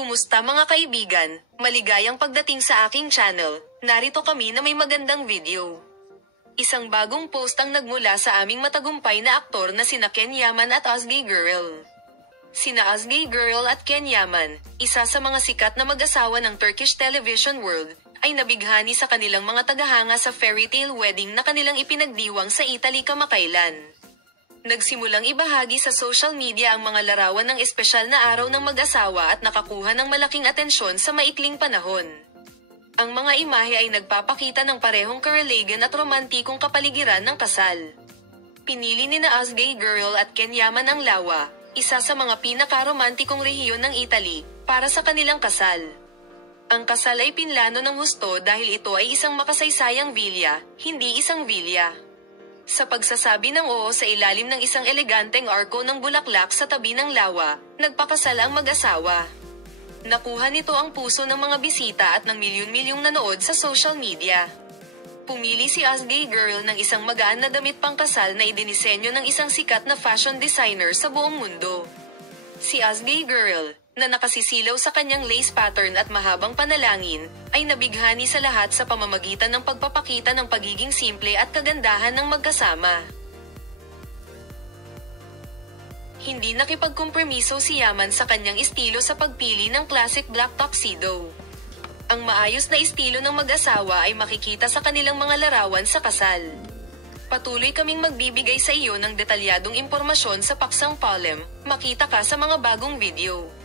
Kumusta mga kaibigan? Maligayang pagdating sa aking channel. Narito kami na may magandang video. Isang bagong post ang nagmula sa aming matagumpay na aktor na sina Ken Yaman at Ozgay Girl. Sina Ozgay Girl at Ken Yaman, isa sa mga sikat na mag-asawa ng Turkish television world, ay nabighani sa kanilang mga tagahanga sa fairytale wedding na kanilang ipinagdiwang sa Italy kamakailan. Nagsimulang ibahagi sa social media ang mga larawan ng espesyal na araw ng mag-asawa at nakakuha ng malaking atensyon sa maikling panahon. Ang mga imahe ay nagpapakita ng parehong karelagan at romantikong kapaligiran ng kasal. Pinili nina Ozgay Girl at Ken Yaman ang Lawa, isa sa mga pinaka-romantikong rehiyon ng Italy, para sa kanilang kasal. Ang kasal ay pinlano ng husto dahil ito ay isang makasaysayang villa, hindi isang villa. Sa pagsasabi ng oo sa ilalim ng isang eleganteng arko ng bulaklak sa tabi ng lawa, nagpakasal ang mag-asawa. Nakuha nito ang puso ng mga bisita at ng milyon-milyong nanood sa social media. Pumili si Ozgay Girl ng isang magaan na damit pangkasal na idinisenyo ng isang sikat na fashion designer sa buong mundo. Si Ozgay Girl, na nakasisilaw sa kanyang lace pattern at mahabang panalangin, ay nabighani sa lahat sa pamamagitan ng pagpapakita ng pagiging simple at kagandahan ng magkasama. Hindi nakipagkompromiso si Yaman sa kanyang estilo sa pagpili ng classic black tuxedo. Ang maayos na estilo ng mag-asawa ay makikita sa kanilang mga larawan sa kasal. Patuloy kaming magbibigay sa iyo ng detalyadong impormasyon sa paksang palem, makita ka sa mga bagong video.